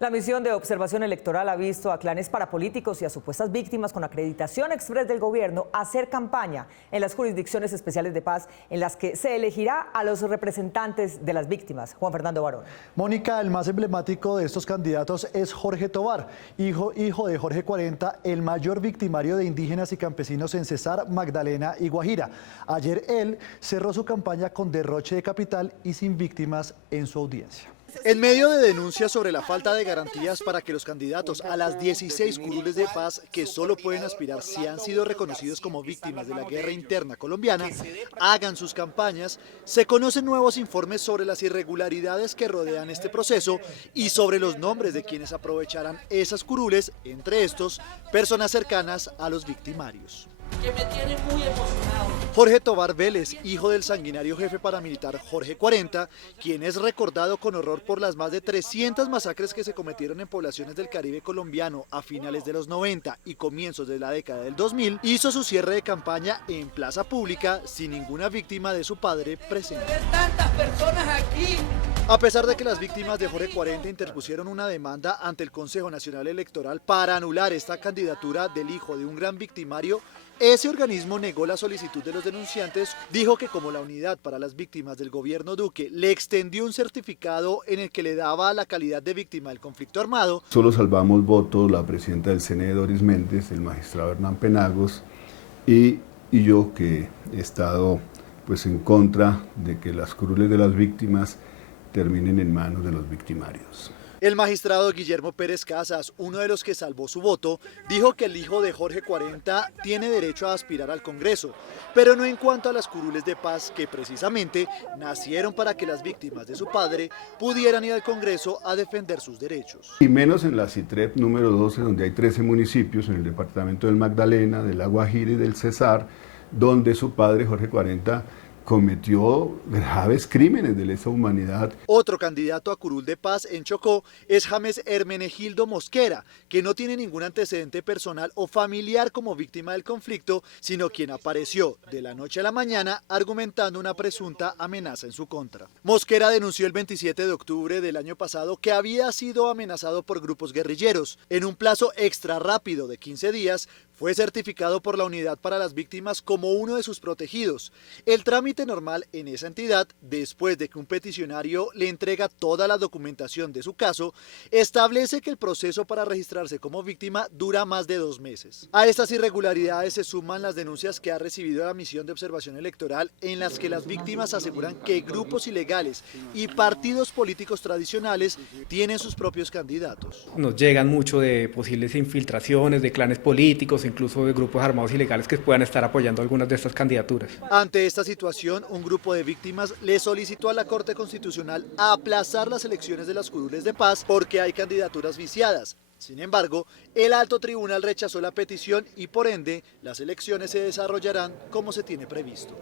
La misión de observación electoral ha visto a clanes parapolíticos y a supuestas víctimas con acreditación express del gobierno hacer campaña en las jurisdicciones especiales de paz en las que se elegirá a los representantes de las víctimas. Juan Fernando Barón. Mónica, el más emblemático de estos candidatos es Jorge Tovar, hijo de Jorge 40, el mayor victimario de indígenas y campesinos en Cesar, Magdalena y Guajira. Ayer él cerró su campaña con derroche de capital y sin víctimas en su audiencia. En medio de denuncias sobre la falta de garantías para que los candidatos a las 16 curules de paz que solo pueden aspirar si han sido reconocidos como víctimas de la guerra interna colombiana hagan sus campañas, se conocen nuevos informes sobre las irregularidades que rodean este proceso y sobre los nombres de quienes aprovecharán esas curules, entre estos, personas cercanas a los victimarios. Que me tiene muy emocionado. Jorge Tovar Vélez, hijo del sanguinario jefe paramilitar Jorge 40, quien es recordado con horror por las más de 300 masacres que se cometieron en poblaciones del Caribe colombiano a finales de los 90 y comienzos de la década del 2000, hizo su cierre de campaña en plaza pública sin ninguna víctima de su padre presente. Ver tantas personas aquí. A pesar de que las víctimas de Jorge 40 interpusieron una demanda ante el Consejo Nacional Electoral para anular esta candidatura del hijo de un gran victimario, ese organismo negó la solicitud de los denunciantes, dijo que como la Unidad para las Víctimas del gobierno Duque le extendió un certificado en el que le daba la calidad de víctima del conflicto armado. Solo salvamos votos la presidenta del CNE, Doris Méndez, el magistrado Hernán Penagos y yo, que he estado en contra de que las curules de las víctimas terminen en manos de los victimarios. El magistrado Guillermo Pérez Casas, uno de los que salvó su voto, dijo que el hijo de Jorge 40 tiene derecho a aspirar al Congreso, pero no en cuanto a las curules de paz que precisamente nacieron para que las víctimas de su padre pudieran ir al Congreso a defender sus derechos. Y menos en la CITREP número 12, donde hay 13 municipios en el departamento del Magdalena, de La Guajira y del Cesar, donde su padre, Jorge 40, cometió graves crímenes de lesa humanidad. Otro candidato a curul de paz en Chocó es James Hermenegildo Mosquera, que no tiene ningún antecedente personal o familiar como víctima del conflicto, sino quien apareció de la noche a la mañana argumentando una presunta amenaza en su contra. Mosquera denunció el 27 de octubre del año pasado que había sido amenazado por grupos guerrilleros. En un plazo extra rápido de 15 días, fue certificado por la Unidad para las Víctimas como uno de sus protegidos. El trámite normal en esa entidad, después de que un peticionario le entrega toda la documentación de su caso, establece que el proceso para registrarse como víctima dura más de 2 meses. A estas irregularidades se suman las denuncias que ha recibido la misión de observación electoral, en las que las víctimas aseguran que grupos ilegales y partidos políticos tradicionales tienen sus propios candidatos. Nos llegan mucho de posibles infiltraciones de clanes políticos, incluso de grupos armados ilegales que puedan estar apoyando algunas de estas candidaturas. Ante esta situación, un grupo de víctimas le solicitó a la Corte Constitucional aplazar las elecciones de las curules de paz porque hay candidaturas viciadas. Sin embargo, el alto tribunal rechazó la petición y por ende las elecciones se desarrollarán como se tiene previsto.